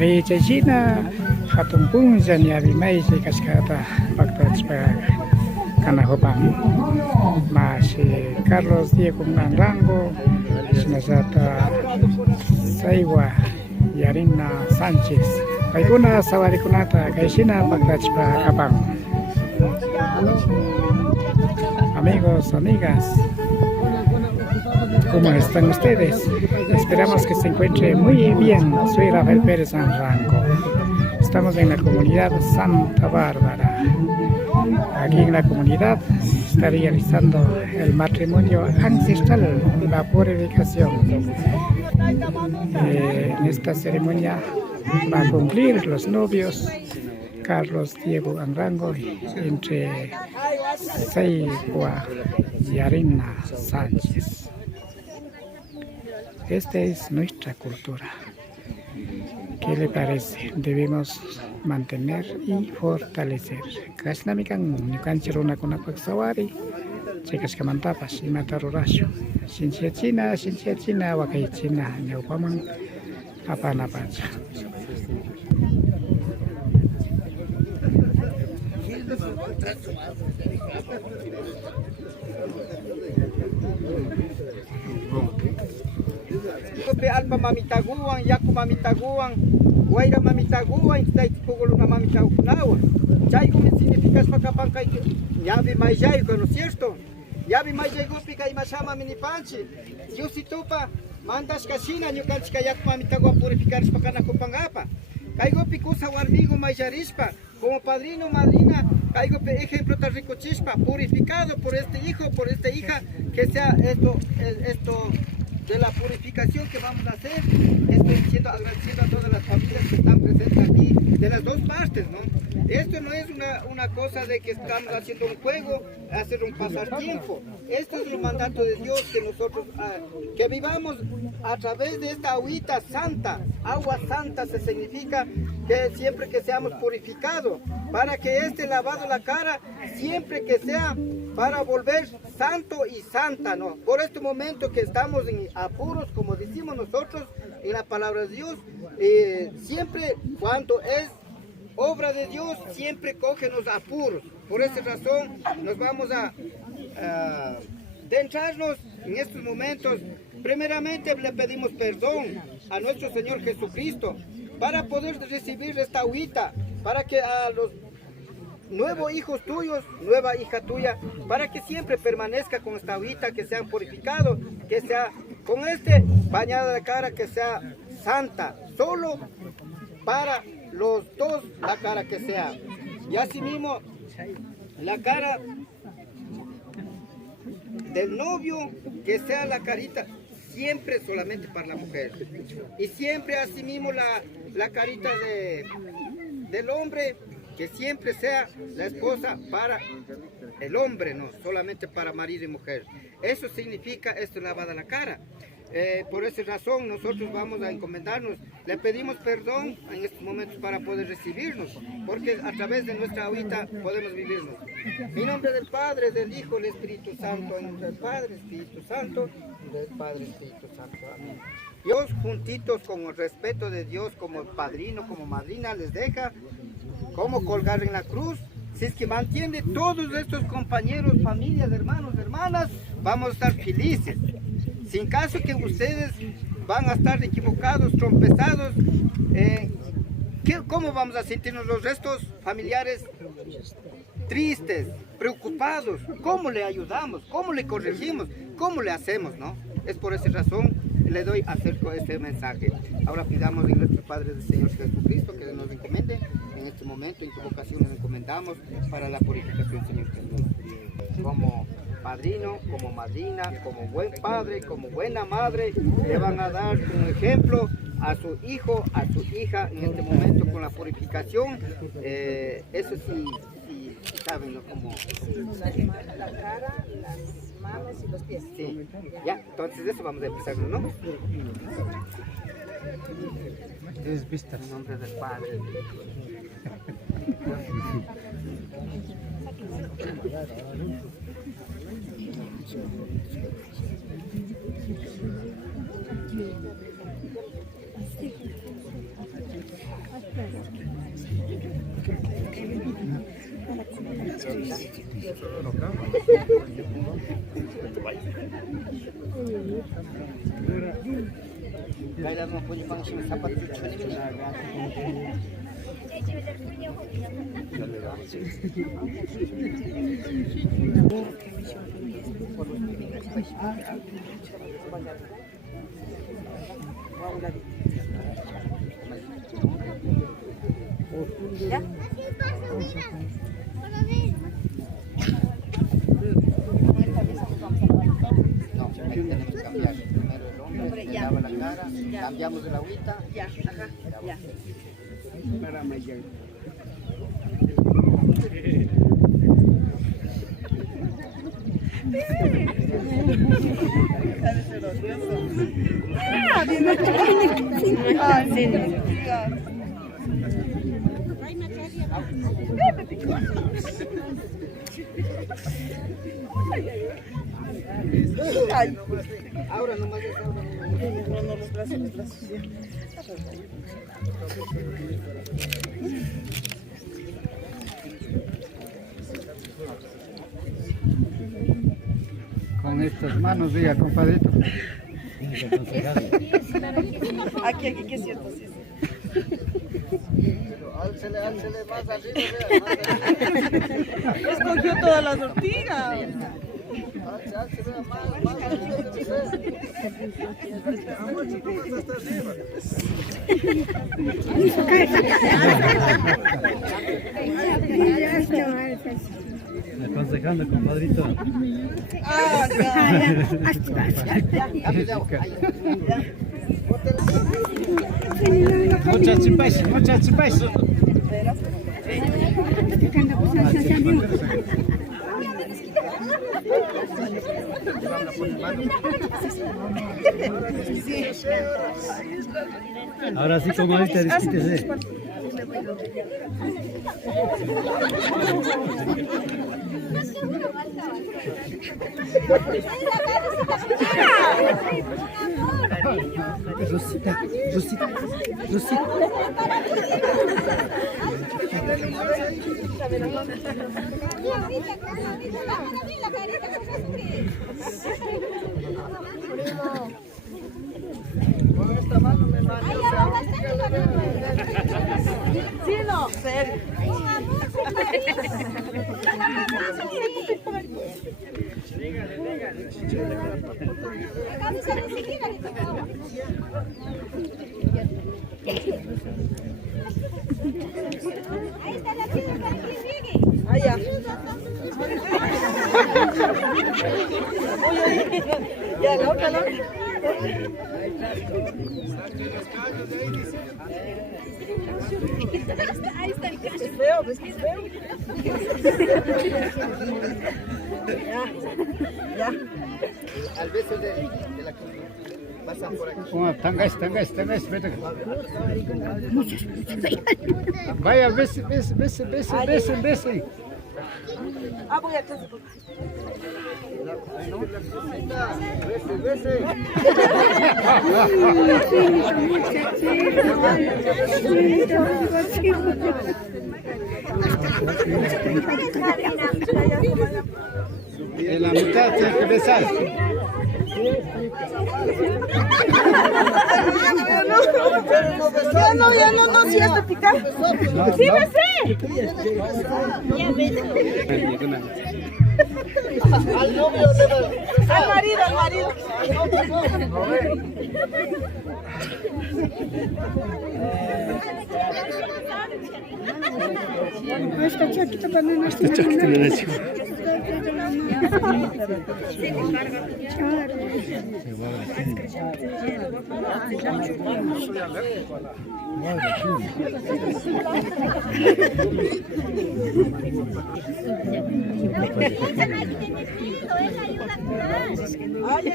China hatun punlla ñawimaysi kashkata paktachpa kanajupan mashi Carlos Diego Rango shinallata Saiwa Yarina Sánchez paykuna sawarikunata kayshina paktachpa kapan. Amigos, amigas, ¿cómo están ustedes? Esperamos que se encuentre muy bien. Soy Rafael Pérez Rango. Estamos en la comunidad Santa Bárbara. Aquí en la comunidad se está realizando el matrimonio ancestral, la purificación. En esta ceremonia va a cumplir los novios Carlos Diego Rango entre Saiwa y Yarina Sánchez. Esta es nuestra cultura. ¿Qué le parece? Debemos mantener y fortalecer. Kashnamikan, Nukanchiruna Kunapaksawari, Chicas Kamantapas, y Matarurasho, Shinchia China, Wakai China, Neupaman, Apanapacha. Alba mamitaguan, yaku mamitaguan, guaira mamitaguan, taitipogoluna mamitagunawan. Chaygun significa espacapanca llave mayayco, ¿no es cierto? Llave mayaygupi kay mashama minipanchi. Yusitupa mandas casina ñukanchika yaku mamitaguan purificar espacanakupangapa. Kaygopi kusa warmigo mayarispa, como padrino, madrina, kaygopi ejemplo tarricochispa, purificado por este hijo, por esta hija, que sea esto de la purificación que vamos a hacer. Estoy agradeciendo a todas las familias que están presentes aquí, de las dos partes, ¿no? Esto no es una cosa de que estamos haciendo un juego, hacer un pasatiempo. Esto es el mandato de Dios, que nosotros, que vivamos a través de esta agüita santa. Agua santa se significa que siempre que seamos purificados, para que este lavado la cara, siempre que sea para volver santo y santa, ¿no? Por este momento que estamos en apuros, como decimos nosotros en la palabra de Dios, siempre cuando es obra de Dios, siempre coge los apuros. Por esa razón nos vamos a adentrarnos en estos momentos. Primeramente le pedimos perdón a nuestro Señor Jesucristo para poder recibir esta agüita, para que a los nuevos hijos tuyos, nueva hija tuya, para que siempre permanezca con esta agüita, que sean purificados, que sea con bañada de cara, que sea santa, solo para los dos la cara que sea. Y así mismo la cara del novio, que sea la carita siempre solamente para la mujer, y siempre así mismo la carita del hombre, que siempre sea la esposa para el hombre, no solamente para marido y mujer. Eso significa esto, lavada la cara. Por esa razón nosotros vamos a encomendarnos, le pedimos perdón en estos momentos para poder recibirnos, porque a través de nuestra agüita podemos vivirnos. En nombre del Padre, del Hijo, del Espíritu Santo, en nombre del Padre, Espíritu Santo, del Padre, Espíritu Santo. Amén. Dios, juntitos con el respeto de Dios, como padrino, como madrina, les deja cómo colgar en la cruz. Si es que mantiene todos estos compañeros, familias, hermanos, hermanas, vamos a estar felices. Sin caso que ustedes van a estar equivocados, trompezados, ¿cómo vamos a sentirnos los restos familiares? Tristes, preocupados. ¿Cómo le ayudamos? ¿Cómo le corregimos? ¿Cómo le hacemos, no? Es por esa razón que le doy acerca de este mensaje. Ahora pidamos en nuestro Padre del Señor Jesucristo que nos encomiende en este momento. En tu vocación nos encomendamos para la purificación, Señor Jesús. Como padrino, como madrina, como buen padre, como buena madre, le van a dar un ejemplo a su hijo, a su hija en este momento con la purificación. Eso sí saben, ¿no? Como la cara, las manos y los pies. Sí, ya, entonces eso vamos a empezar, ¿no? Es vista. En nombre del Padre. Kailan mo po yung pang sapat dito ni ¿Ya? Tenemos que cambiar. Primero el hombre se lava la cara, cambiamos el agüita. Ya, ajá, ya. Ahora nomás es ahora. No, los brazos. Con estas manos, diga, compadrito. Aquí, que es cierto, sí. Álcele más arriba, vea, más arriba. Escogió todas las ortigas. Álcele más Aconsejando, compadrito. Muchas chipais. Ahora sí, comadita, desquítese. Rosita. con esta mano me mando. Sí, no, serio. Allá. Ya, la otra. Ahí está el cacho. Es feo, ¿ves que es feo? Ya. Al beso de la que pasan por aquí. Tengáis, vete. Vaya, bese. Ah, voy a casa. Bese. En la mitad tienes que besar. Ya no, si hasta picar. Sí, besé. Al novio Al marido. Está chaquita también. Ay,